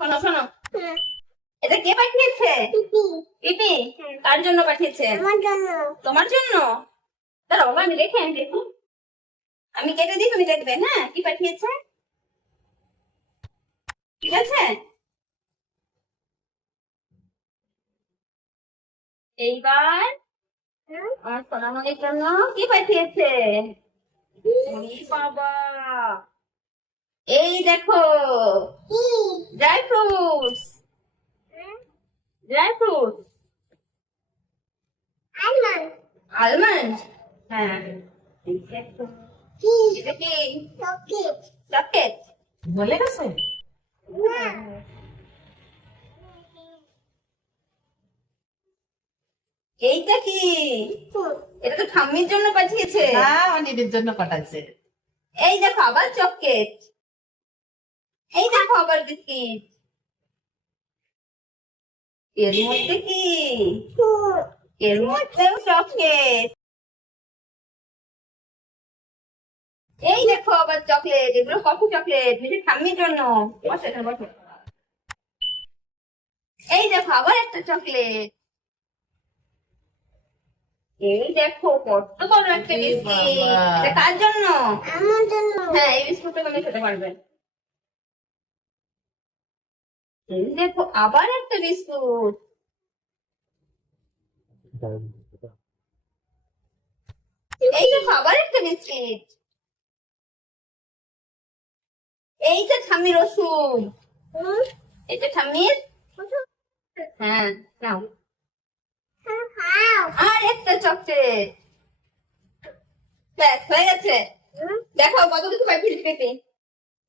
শোনো শোনো, এটা কে পাঠিয়েছে? পিপি। কার জন্য পাঠিয়েছে? তোমার জন্য। দাঁড়াও বাবা, আমি রেখে আনি, দেখো। আমি কেটে দিই, তুমি দেখবে। হ্যাঁ, কি পাঠিয়েছে? ঠিক আছে। এইবার আমার সোনামণির জন্য কি পাঠিয়েছে? ওরে বাবা, এই দেখো, dry fruits. Dry fruit, almond. হ্যাঁ, এই দেখো। এটা কি? চকলেট। বলে গেছে। এইটা কি? এটা তো ঠাম্মির জন্য পাঠিয়েছে। না, অনিরের জন্য পাঠাইছে। এই দেখো আবার চকলেট। এই দেখো আবার বিস্কিট। এর মধ্যে কি? এর মধ্যেও চকলেট। এই দেখো আবার চকলেট, এগুলো কফি চকলেট, নিজে ঠাম্মির জন্য। বসো এখানে বসো। এই দেখো আবার একটা চকলেট। এই দেখো কত বড় একটা এ বিস্কিট। বাবা। এটা কার জন্য? হ্যাঁ, এই বিস্কুটটা তুমি খেতে পারবে। এই দেখো আবার একটা বিস্কুট। এই দেখো আবার একটা বিস্কিট। এইটা ঠাম্মির ওষুধ। এটা ঠাম্মির। হ্যাঁ, নাও। আর একটা চকলেট। ব্যাস হয়ে গেছে। দেখাও কত কিছু পাই ফিলিপ পেপি।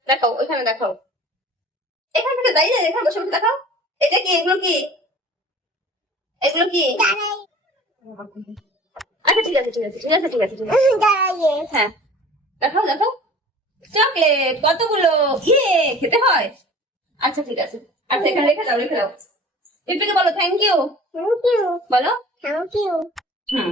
দেখাও, ওইখানে দেখাও। এখান থেকে দাঁড়িয়ে এখানে বসে বসে দেখাও। এটা কি? এগুলো কি? এগুলো কি? আচ্ছা ঠিক আছে, ঠিক আছে, ঠিক আছে, ঠিক আছে, ঠিক আছে। হ্যাঁ, দেখাও দেখাও। চকলেট কতগুলো! ইয়ে, খেতে হয়। আচ্ছা ঠিক আছে। আচ্ছা এখানে রেখে দাও, রেখে দাও। পিপিকে বলো থ্যাংক ইউ। বলো। হুম।